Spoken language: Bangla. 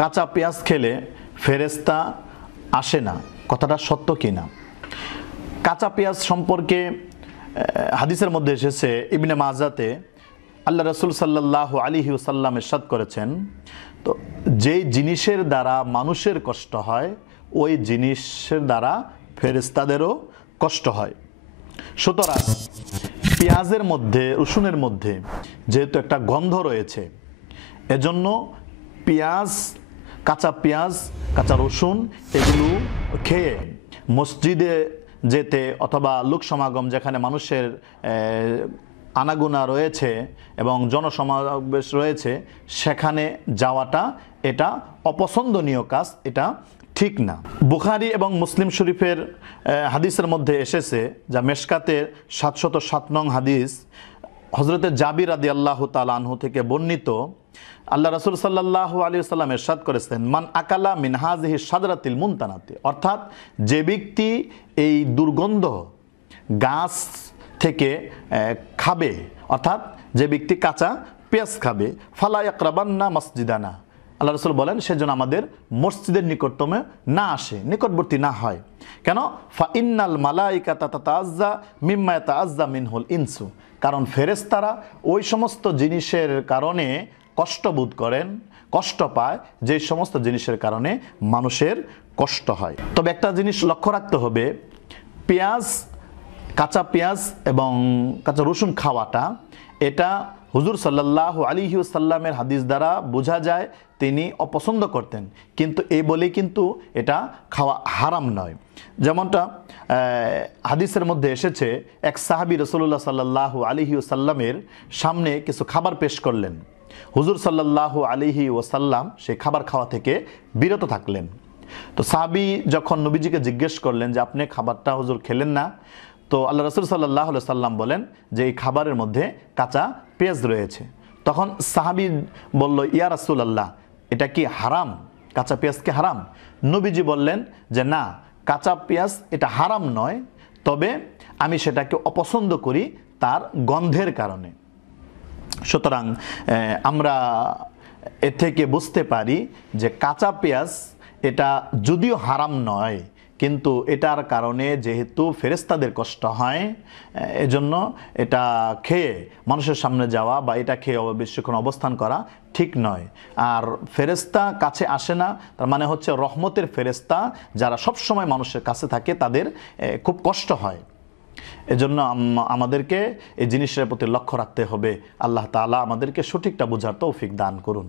কাঁচা পেঁয়াজ খেলে ফেরেশতা আসে না, কথাটা সত্য কিনা? কাঁচা পেঁয়াজ সম্পর্কে হাদিসের মধ্যে এসেছে, ইবনে মাজাতে আল্লাহ রাসূল সাল্লাল্লাহু আলাইহি ওয়াসাল্লাম ইরশাদ করেছেন, তো যেই জিনিসের দ্বারা মানুষের কষ্ট হয় ওই জিনিসের দ্বারা ফেরেশতাদেরও কষ্ট হয়। সুতরাং পেঁয়াজের মধ্যে, রসুনের মধ্যে যেহেতু একটা গন্ধ রয়েছে, এজন্য পেঁয়াজ, কাঁচা পেঁয়াজ, কাঁচা রসুন এগুলো খেয়ে মসজিদে যেতে অথবা লোক সমাগম যেখানে মানুষের আনাগোনা রয়েছে এবং জনসমাবেশ রয়েছে সেখানে যাওয়াটা এটা অপছন্দনীয় কাজ, এটা ঠিক না। বুখারী এবং মুসলিম শরীফের হাদিসের মধ্যে এসেছে, যা মেশকাতের 707 নং হাদিস, হযরতে জাবির রাদিয়াল্লাহু তাআলা আনহু থেকে বর্ণিত, আল্লাহ রাসূল সাল্লাল্লাহু আলাইহি ওয়াসাল্লাম ইরশাদ করেছেন, মান আকালা মিন হাযিহি শাজরাতিল মুনতানাতি, অর্থাৎ যে ব্যক্তি এই দুর্গন্ধ গাছ থেকে খাবে, অর্থাৎ যে ব্যক্তি কাঁচা পেঁয়াজ খাবে, ফালা ইয়াকরাবান্না মসজিদানা, আল্লাহ রাসূল বলেন সেজন্য আমাদের মসজিদের নিকটতমে না আসে, নিকটবর্তী না হয়। কেন? ফা ইন্নাল মালাইকাতা তাতাআজ্জা মিম্মা ইয়াতাআজ্জা মিনহুল ইনসু, কারণ ফেরেশতারা ওই সমস্ত জিনিসের কারণে কষ্ট বোধ করেন, কষ্ট পায় যে সমস্ত জিনিসের কারণে মানুষের কষ্ট হয়। তবে একটা জিনিস লক্ষ্য রাখতে হবে, পেঁয়াজ, কাঁচা পেঁয়াজ এবং কাঁচা রসুন খাওয়াটা, এটা হুজুর সাল্লাল্লাহু আলাইহি ওয়াসাল্লামের হাদিস দ্বারা বোঝা যায় তিনি অপছন্দ করতেন, কিন্তু এই বলেই কিন্তু এটা খাওয়া হারাম নয়। যেমনটা হাদিসের মধ্যে এসেছে, এক সাহাবী রাসূলুল্লাহ সাল্লাল্লাহু আলাইহি ওয়াসাল্লামের সামনে কিছু খাবার পেশ করলেন, হুজুর সাল্লাল্লাহু আলাইহি ওয়াসাল্লাম সেই খাবার খাওয়া থেকে বিরত থাকলেন। তো সাহাবী যখন নবীজিকে জিজ্ঞেস করলেন যে আপনি খাবারটা হুজুর খেলেন না, তো আল্লাহ রাসূল সাল্লাল্লাহু আলাইহি ওয়াসাল্লাম বলেন যে এই খাবারের মধ্যে কাঁচা পেঁয়াজ রয়েছে। তখন সাহাবী বলল, ইয়া রাসূলুল্লাহ, এটা কি হারাম? কাঁচা পেঁয়াজ কি হারাম? নবীজি বললেন যে না, কাঁচা পেঁয়াজ এটা হারাম নয়, তবে আমি সেটাকে অপছন্দ করি তার গন্ধের কারণে। সুতরাং আমরা এ থেকে বুঝতে পারি যে কাঁচা পেঁয়াজ এটা যদিও হারাম নয়, কিন্তু এটার কারণে যেহেতু ফেরেশতাদের কষ্ট হয়, এজন্য এটা খেয়ে মানুষের সামনে যাওয়া বা এটা খেয়ে বেশিক্ষণ অবস্থান করা ঠিক নয়। আর ফেরেশতা কাছে আসে না, তার মানে হচ্ছে রহমতের ফেরেশতা যারা সব সময় মানুষের কাছে থাকে তাদের খুব কষ্ট হয়। এজন্য আমাদেরকে এই জিনিসের প্রতি লক্ষ্য রাখতে হবে। আল্লাহ তাআলা আমাদেরকে সঠিকটা বোঝার তৌফিক দান করুন।